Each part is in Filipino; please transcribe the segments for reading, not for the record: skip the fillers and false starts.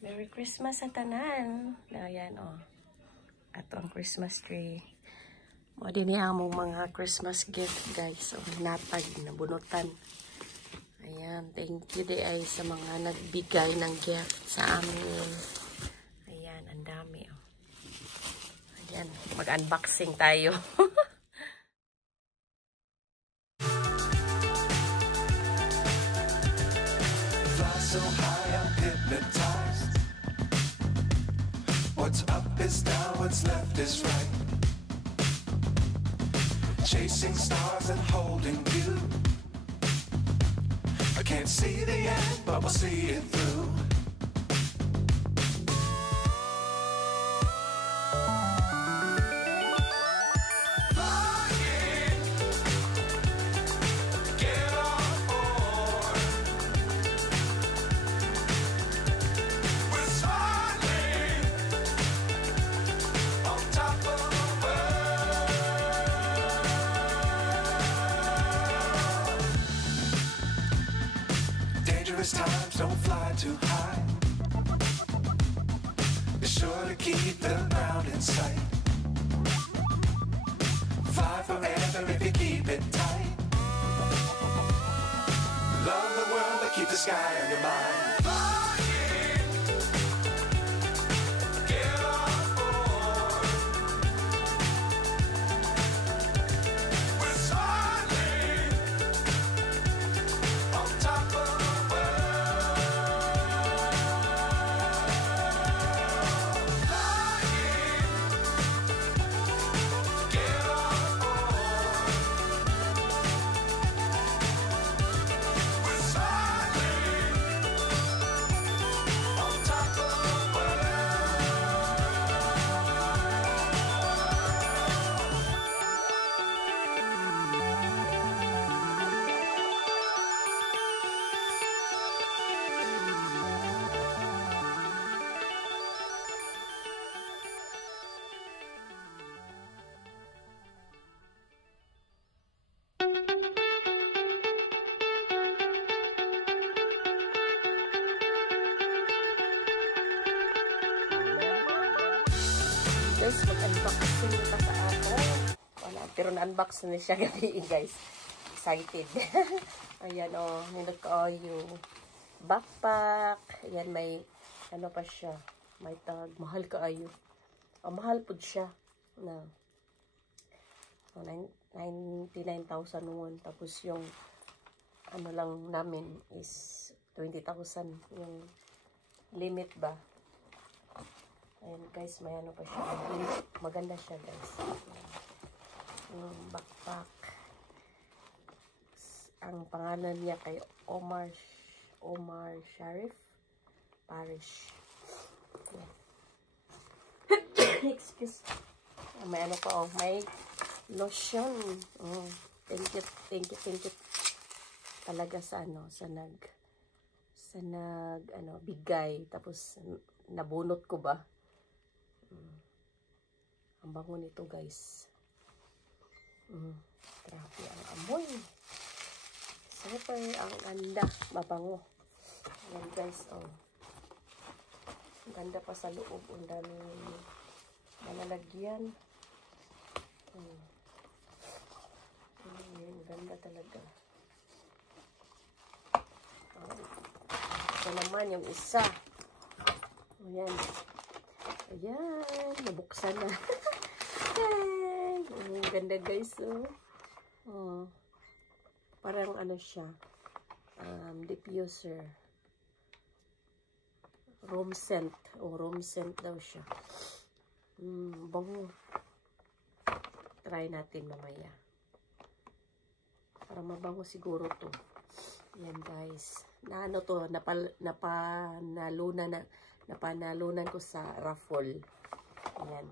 Merry Christmas sa tanan. Ayan, oh. Ato ang Christmas tree. O, din niya mong mga Christmas gift, guys. O, natag, nabunutan. Ayan, thank you di ay sa mga nagbigay ng gift sa amin. Ayan, ang dami, oh. Ayan, mag-unboxing tayo. So high, I'm hypnotized. What's up is down, what's left is right. Chasing stars and holding you. I can't see the end, but we'll see it through. Times don't fly too high. Be sure to keep the ground in sight. Fly forever if you keep it tight. Love the world but keep the sky on your mind. Guys, mag-unboxing ka sa ako. Wala, pero na-unbox na siya gabi, guys. Excited. Ayan, oh, nilog ko yung backpack. Ayan, may, ano pa siya, may tag, mahal ka ayo. Oh, mahal po siya. Na, 99,000 won. Tapos yung, ano lang namin is 20,000 yung limit ba. Ayan guys, may ano pa siya. Maganda siya guys. Yung backpack. Ang pangalan niya kay Omar Sharif Parish. Yeah. Excuse. May ano pa, oh, may lotion. Oh, thank you talaga sa ano, sa ano, bigay. Tapos nabunot ko ba? Ang bango nito guys. Grabe ang amoy. Super ang ganda. Mabango. Ayan guys. Oh. Ang ganda pa sa loob. Ang dami malalagyan. Ang ganda talaga. Oh. Ito naman yung isa. Ayan. Ayan, nabuksan na. Ang ganda guys, oh. Oh. Parang ano siya, diffuser. Room scent. Oh, room scent daw siya. Bango. Try natin mamaya. Para mabango siguro to. Ayan guys. Na ano to, napanalunan ko sa raffle. Ayan.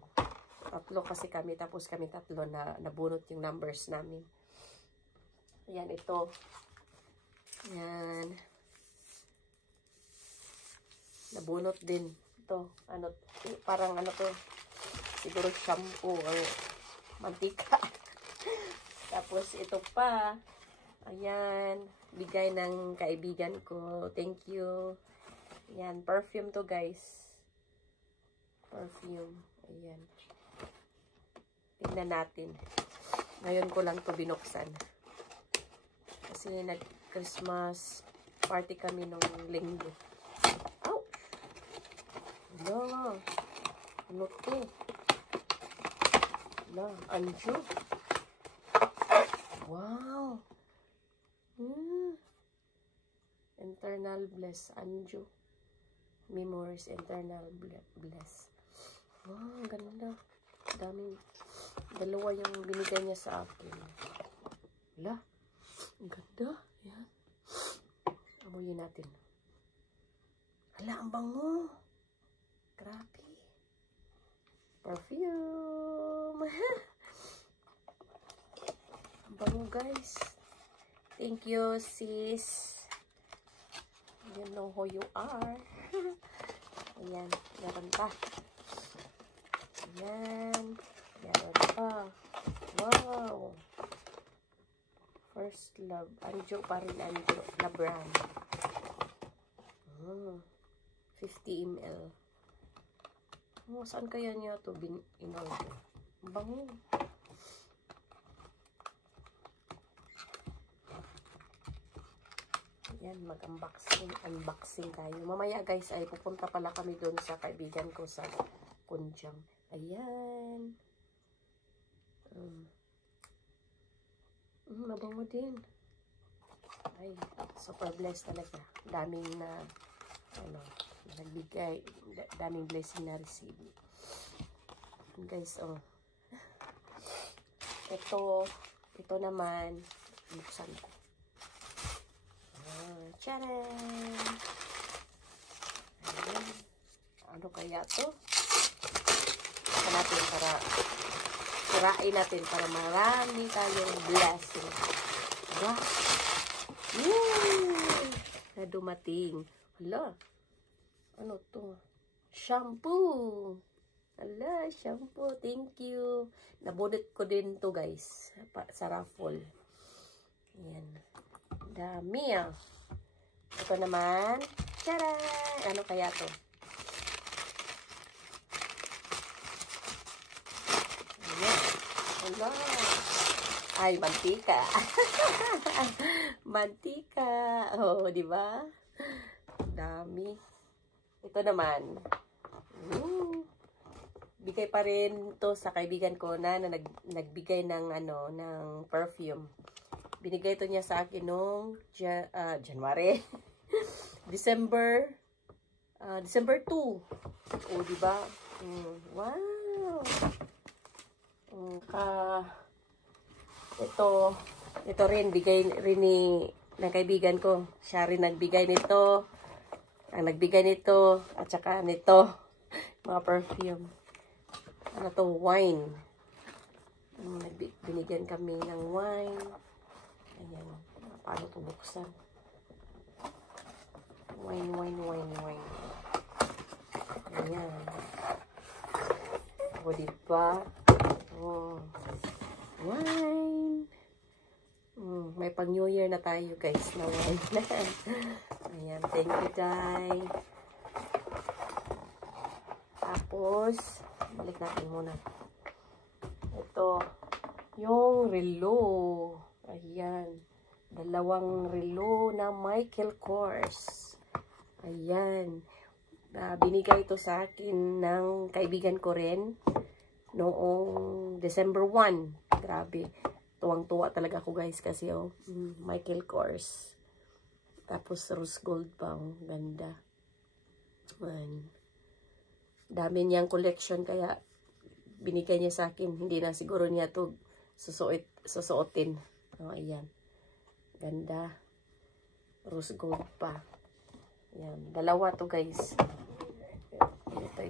Tatlo kasi kami, tapos kami tatlo na nabunot yung numbers namin. Ayan, ito. Ayan. Nabunot din. Ito, ano, parang ano to, siguro shampoo or mantika. Tapos ito pa. Ayan. Bigay ng kaibigan ko. Thank you. Ayan, perfume to guys. Perfume. Ayan. Tingnan natin. Ngayon ko lang to binuksan. Kasi nag-Christmas party kami nung linggo. Ow! Wala. Ano to? Wala. Anju. Wow. Internal Bliss. Anju. Memories. Internal Bliss. Wow, ganda. Daming. Dalawa yung binigay niya sa akin. Wala. Ang ganda. Yan. Amuyin natin. Hala, ang bango. Grabe. Perfume. Ang bango, guys. Thank you, sis. You know who you are. Ayan. Meron pa. Ayan. Meron pa. Wow. First Love. Anjo pa rin. Anjo. Na brand. 50 ml. Oh, saan kaya niya ito in-order? Bango. Yan, mag-unboxing. Unboxing tayo. Mamaya guys, ay pupunta pala kami doon sa kaibigan ko sa Kunjang. Ayan. Mabango din. Ay, super blessed talaga. Daming na, nagbigay. Daming blessing na receive. Guys, ito naman, buksan ko. Tcharan! Ayan. Ano kaya to? Ito natin para sirain natin para marami tayong blessing. Wow! Yay! Na dumating. Hala! Ano to? Shampoo! Hala, shampoo. Thank you. Nabunot ko din to guys. Sa raffle. Ayan. Dami ah. Ito naman. Tcharan! Ano kaya to? Ayan. Hala! Ay, mantika. Mantika. Oh, di ba? Dami. Ito naman. Bigay pa rin to sa kaibigan ko na nagbigay ng ng perfume. Binigay to niya sa akin nung January. December 2. Oh, di ba? Wow. Ito rin bigay rin ng kaibigan ko. Siya rin nagbigay nito. Ang nagbigay nito at saka nito mga perfume. Ano to? Wine. Binigyan kami ng wine. Ayan. Paano ito buksan? Wine. Ayan. O, diba? Oh. Wine. May pang New Year na tayo, guys, na wine. Ayan. Thank you, Day. Tapos, balik natin muna. Ito, yung relo. Ayan. Dalawang relo na Michael Kors. Ayan. Binigay ito sa akin ng kaibigan ko rin noong December 1. Grabe. Tuwang-tuwa talaga ako guys kasi Michael Kors. Tapos rose gold pa. Ganda. Ayan. Dami niyang collection kaya binigay niya sa akin. Hindi na siguro niya ito susuotin. Oh, ayan. Ganda. Rose gold pa. Ayan. Dalawa to guys. Ito.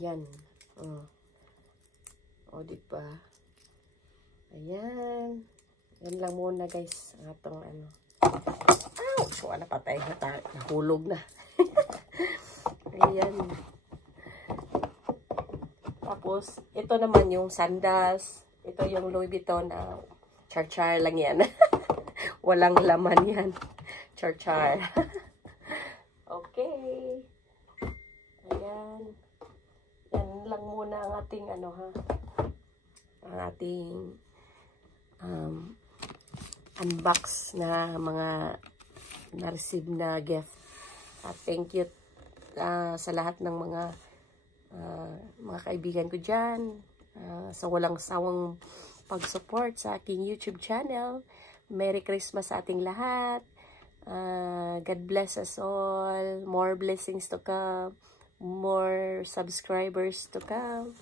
Ayan. O, diba? Ayan. Yan lang muna guys. Ang atong ouch! Wala patay. Nahulog na. Ayan. Tapos, ito naman yung sandals. Ito yung Louis Vuitton. Char-char lang yan. 1 walang laman yan. Char-char. Okay. Ayan. Yan lang muna ang ating ano ha. Ang ating unbox na mga na-receive na gift. At thank you sa lahat ng mga kaibigan ko dyan. Sa walang sawang pag-support sa aking YouTube channel. Merry Christmas sa ating lahat. God bless us all. More blessings to come. More subscribers to come.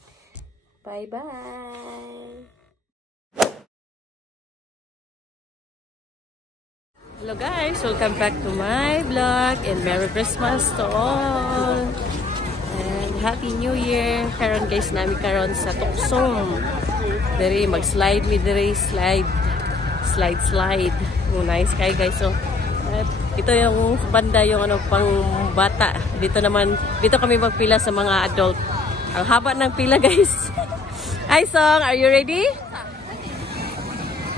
Bye-bye. Hello guys, welcome back to my vlog and Merry Christmas to all and Happy New Year. Karon guys nami karon sa Tuksong. Diri mag-slide mi diri, slide. Oh, nice kay guys. So ito yung banda yung ano pang bata. Dito kami magpila sa mga adult. Ang haba ng pila guys. Hi Song, are you ready?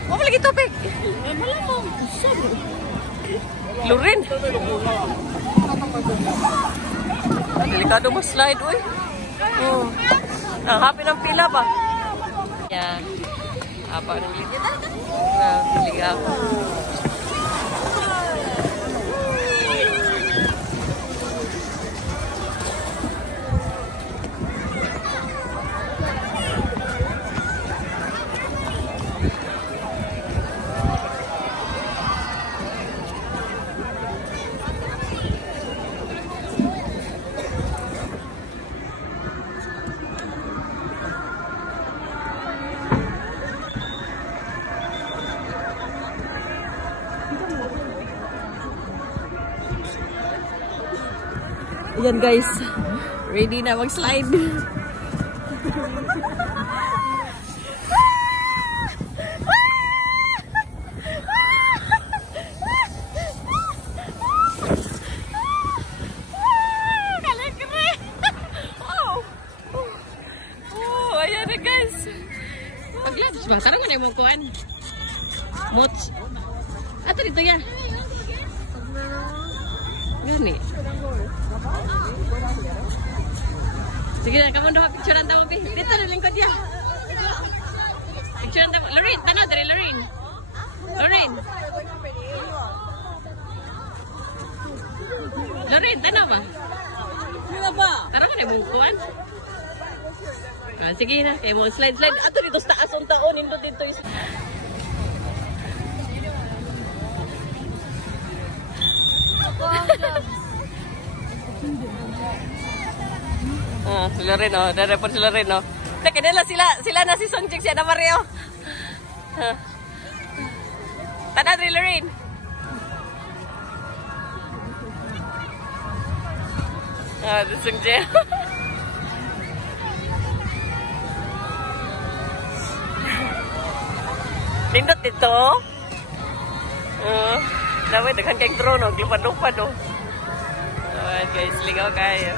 Mo lagi topik. Malamang. Lurin. Delikado mo slide, uy. Oh. Ang happy ng pila ba? Yan. Apa ng linya? Ligaw. Ayan guys, ready na mag-slide. Ayan na guys. Pag-lunch ba? Sarang man yung mong kuhan. Mots. Ato dito yan. Gani. Sige na, kamu daw picturean tayo, Pi. Dito na lingkod yan. Picturean tayo. Lorraine, tanaw, dari Lorraine. Lorraine, tanaw ba? Sino ba? Tara ka na yung bukuan. Sige na, kaya mo slide. Ato dito sa taas ang taon, nindot dito. Sila rin oh, darepon sila rin oh. Teka nila sila na si Songjik siya na Mario. Tada rin rin. Songjik. Lindot dito. Dawai dengan keng drone oh, lupad-lupad oh. Alright guys, ligaw kayo.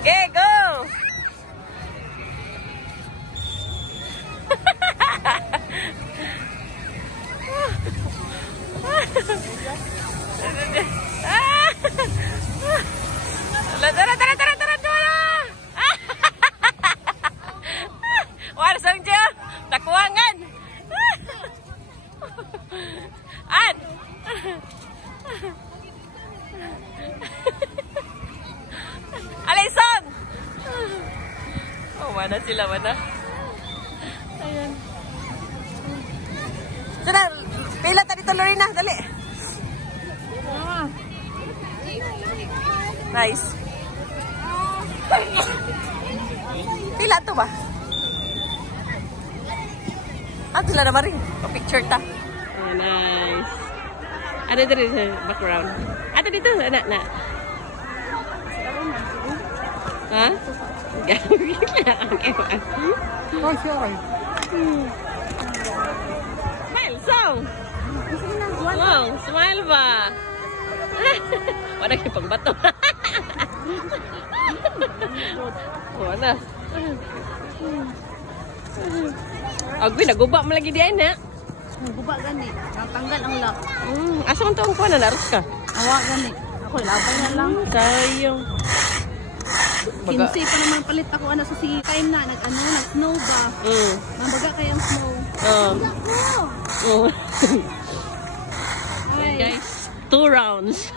Okay, go! Tara! Warsang dyan! Nakuwangan! An! Alison! Oh, mana sila, mana? Ayan. Sana, pila ta dito, Lorena. Dali. Nice. Pila to ba? Sila naman rin. Picture ta. Oh, nice. Ada dito sa background. Ada dito, anak. Ha? Smile, song! Wow, smile ba? Wala kayo pagbato. Wala. Agwi, naguba mo lagi diyan na. Guba gani. Natanggal ang lock. Asa man to ang kuha na naros ka? Awa gani. Ako labay na lang. Sayang. Kinsi pa naman palit ako ano sa sige time na nag-snow ba. Mabaga kay ang snow. Okay, guys, 2 rounds.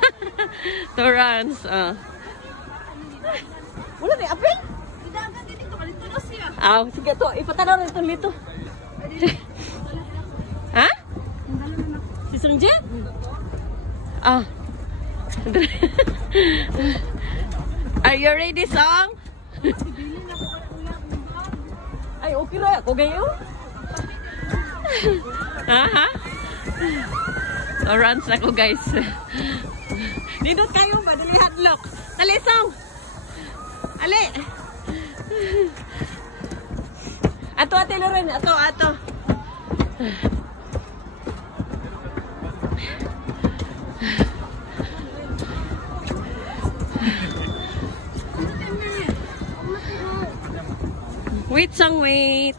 2 rounds. Wala ni apel. Idagan din to kalito na siya. Sige to, ipatanaw rin itong lito. Ha? Si Sungje? Are you ready, Song? Ay, okay ra ako gayo. Ha? So, runs ako, guys. Nindot kayo ba? Dali hadlock. Dali, Song. Ali. Ato, ate Loren. Ato. Wait, Song, wait.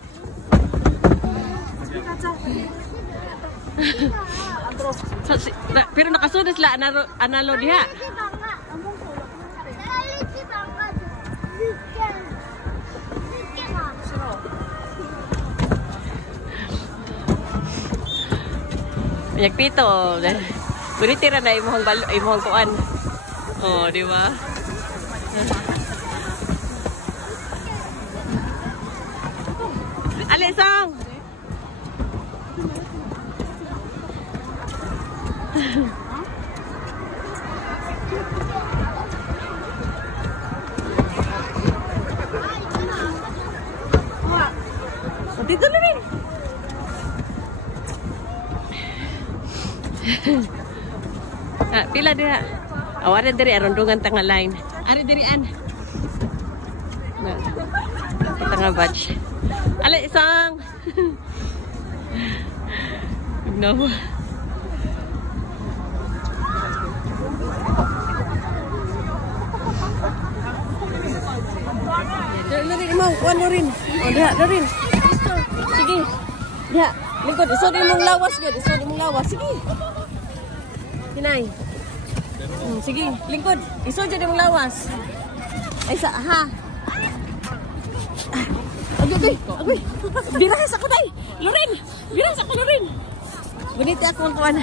Pero nakasunod sila analo diha. Banyak pito. Kunin tira na imuhang kuan. Oh, di ba? Alisang. Dito na rin. Pila dia. Awara dari arundungan tengah line. Ari dari an. Nah. Tengah batch. Ale isang. No. Lorin mau, kuan Lorin. Oh, dah Lorin. Sige. Dia, lingkod iso di mong lawas gud, iso di mong lawas. Sige. Hinay. Sige, lingkod. Iso di mong lawas. Ay sa ha. Agay. Birahas ako tay. Lorin. Birahas ako Lorin. Guniti ako ang kuan.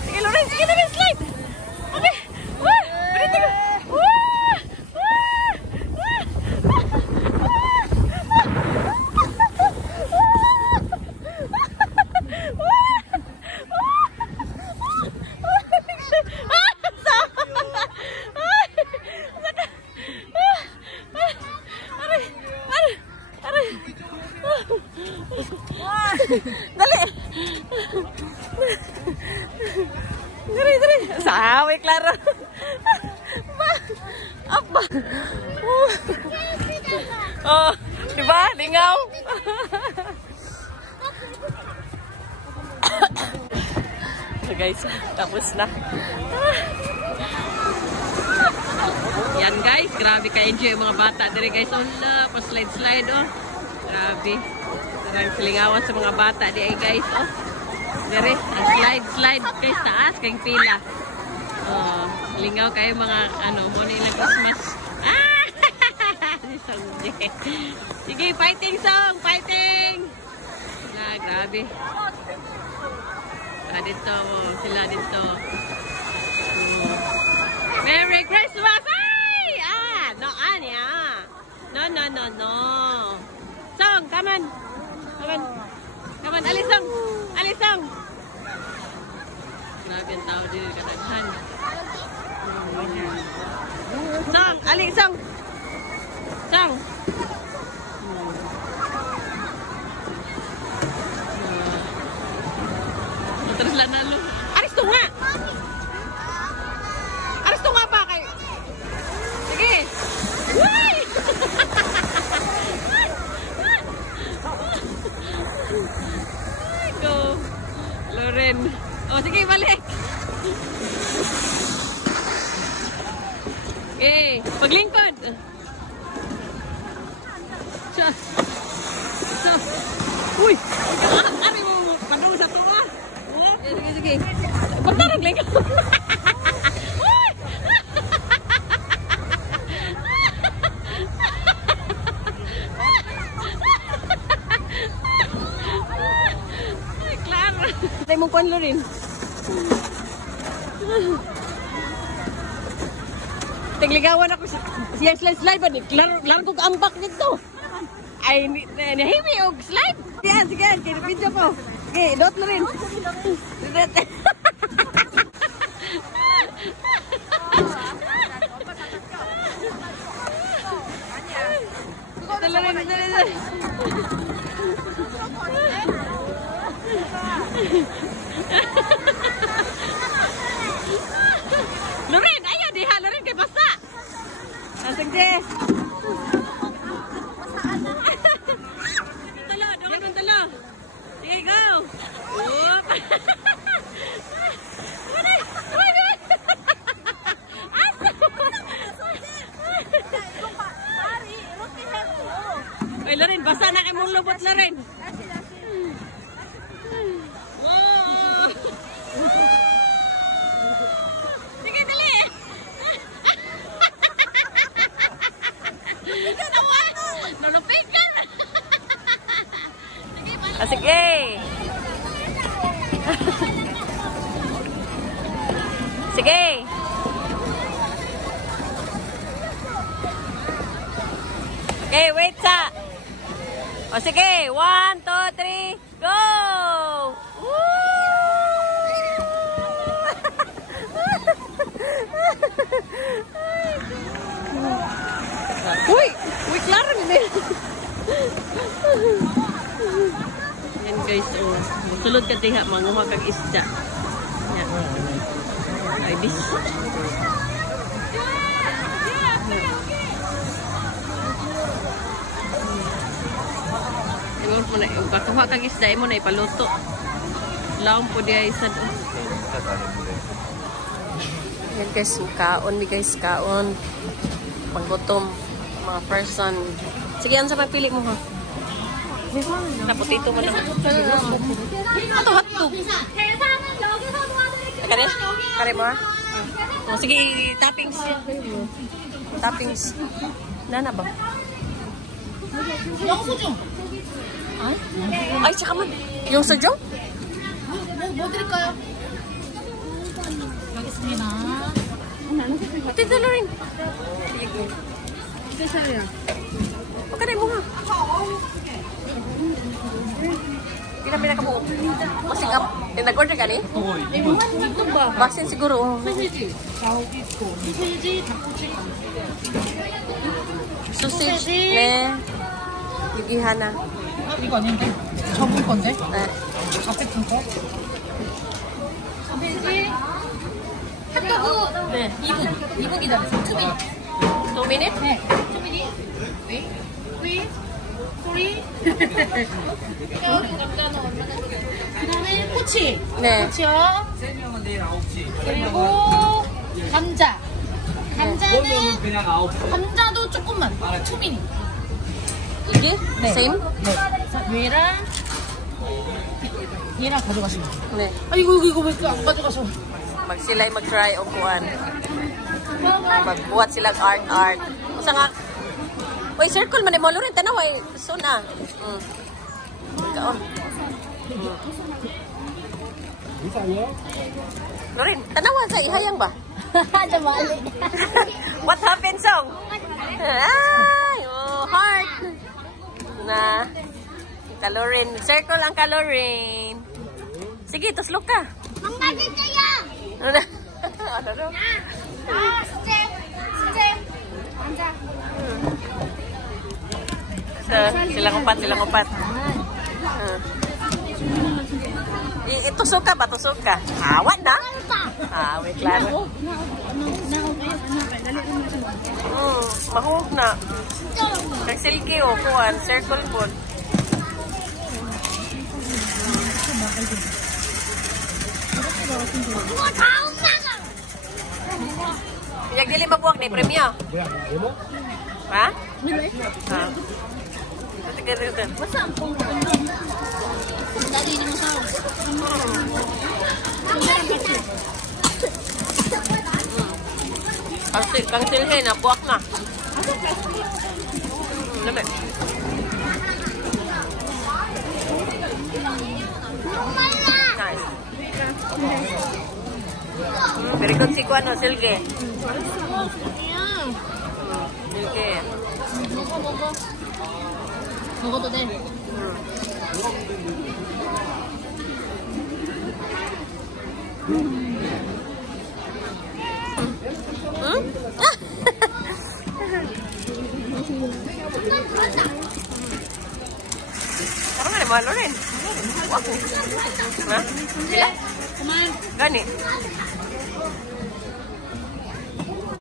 Sige Lorin, slide. Okay. Wah, berhenti ko. Dali. Sawi, klaro. Apa? Oh, diba? Lingaw. So guys, tapos na. Yan guys, grabe ka-enjoy yung mga bata. Dari guys, pa-slide oh. Grabe. Sarang silingawan sa mga bata di ay guys oh. Dari, slide guys taas kayong pila. Oh, lingaw kayo mga mo nilang Christmas. Sige, fighting song, fighting. Grabe. Dito, sila dito. Merry Christmas! Ay! No, Anya. No. Song, come on. Alisong. Grabe ang tao dito, kadaghan. Song, Alisong. Song. Terus lang nalo. Aristo nga ba kayo? Sige. Uy! Go. Loren. Oh, sige, balik. Okay, paglingkod. Uy! Ari mo! Panong sa to ah! Sige, sige. Pagtarag lang ka! Ay, Clara! Tayo mong kuwan rin. Tigligawan ako siya slide ba? Laro ko kaambak nito. Ay, nahimi og slide. Yan, sige, kinapidyo ko. Okay, dot na rin. Loren, ayo diha, Loren kay basa. Asig di. Talo, doon talo. Sige, go. Whoop. Oy, Loren, basa na kay mong lubot, Loren. Wow. Sige, dali. Nalupit ka. Sige. Sige. Okay, wait sa. O sige, 1, 2, 3, go! Woo! Uy! Uy, klaro din. Yan guys, oh. Sulod ka diha, manguha kag isda. Yan. Ay, bis. Siguro mo na, bakakuha kag isda mo na ipaluto. Laong po diya isa doon. Yan guys, kaon mi guys, kaon. Panggutom, mga person. Sige, ano sa pagpili mo ha? Naputito mo naman. Ato, hatog. Kare? Kare mo ha? O, sige, toppings. Toppings. Nana ba? Ay, tsaka man. Yung sojong? Mo 드릴까요? 여기 있습니다. Ito na rin. 스페셜이야. Pagkanay mo ha. Pinapila ka mo. Masingap. Nag-order ka ni? 이거 ito ba? Vaccine siguro. 소시지. 자오기 있고. 소시지, 닭꼬치. Sausage. Ne. Yugihan na. 이거 아닌데? 저분 건데? Ne. 앞에 큰 거? 소시지. 핫도그. 네. 2분 기다리세요. 2분. 2 minutes? 네. 2분. Wait. Please. Sorry. 그다음에 꼬치. 네. 꼬치요. 그리고 감자. 감자는 그냥 9시. 감자도 조금만. 2미니. 이게? 네. Same? 네. 얘랑 가져가시면 돼요. Ne. 아 이거 왜 안 가져가셔? Sila'y mag-try o kuan. Magbuhat silang art. Usa nga. Uy, circle man mo rin tanaw ay suna. Kaon. Lorin, tanawa sa ihayang ba? Jamali. What happened, Song? Ay, oh, heart. Na. Kalorin. Circle ang kalorin. Sige, tuslok ka. 망가질 거야. Ano daw? 스텝. 앉아. Silang upat. Itusok ka ba? Tusok ka? Awan na? Wait, klaro. Mahug na. Kagsilki o, kuhan. Circle po. Yang dili mabuak ni premyo. Ha? dito. Basta ang pungkundong. Dali ni mo sa. Kang silhin, nabuak na. Nabi. Nice. Very good si Kuano, silge. Silge. Mogo to din. Parang ada malo rin. Ha? Sila? Kumain. Gani?